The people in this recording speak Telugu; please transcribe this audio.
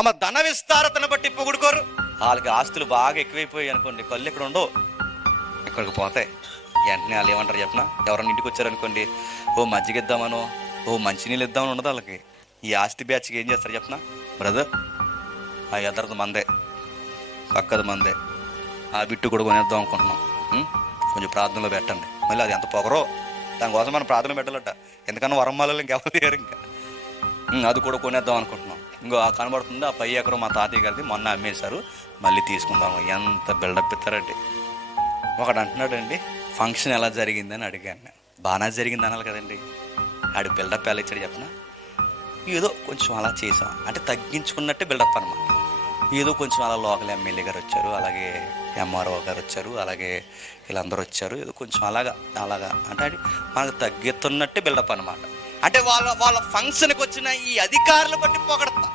తమ ధన విస్తారతను బట్టి పొగుడుకోరు. వాళ్ళకి ఆస్తులు బాగా ఎక్కువైపోయాయి అనుకోండి, కళ్ళు ఇక్కడ ఉండవు, ఇక్కడికి పోతాయి. వెంటనే వాళ్ళు ఏమంటారు చెప్పిన, ఎవరన్నా ఇంటికి వచ్చారనుకోండి, ఓ మజ్జిగ ఇద్దామనో ఓ మంచినీళ్ళు ఇద్దామని ఉండదు వాళ్ళకి. ఈ ఆస్తి బ్యాచ్కి ఏం చేస్తారు చెప్పిన, బ్రదర్ ఆ ఎదరది మందే, పక్కది మందే, ఆ బిట్టు కూడా కొనేద్దాం అనుకుంటున్నాం, కొంచెం ప్రార్థనలో పెట్టండి. మళ్ళీ అది ఎంత పొగరో, దానికోసం మనం ప్రార్థన పెట్టాలట. ఎందుకన్నా వరమ్మాలలో ఇంకెవరు లేరు, ఇంకా అది కూడా కొనేద్దాం అనుకుంటున్నాం. ఇంకో కనబడుతుంది ఆ 10 ఎకరం మా తాతయ్య గారిది, మొన్న అమ్మేశారు, మళ్ళీ తీసుకుందాము. ఎంత బిల్డప్ ఇస్తారండి. ఒకడు అంటున్నాడండి, ఫంక్షన్ ఎలా జరిగిందని అడిగాను నేను. బాగా జరిగింది అనాలి కదండి. ఆడు బిల్డప్ ఎలా ఇచ్చాడు చెప్పిన, ఏదో కొంచెం అలా చేసాం అంటే తగ్గించుకున్నట్టే బిల్డప్ అనమాట. ఏదో కొంచెం అలా లోకల్ ఎమ్మెల్యే గారు వచ్చారు, అలాగే ఎంఆర్ఓ గారు వచ్చారు, అలాగే వీళ్ళందరూ వచ్చారు, ఏదో కొంచెం అలాగా అంటే అది మనకు తగ్గుతున్నట్టే బిల్డప్ అనమాట. అంటే వాళ్ళ ఫంక్షన్కి వచ్చిన ఈ అధికారులు బట్టి పొగడతా.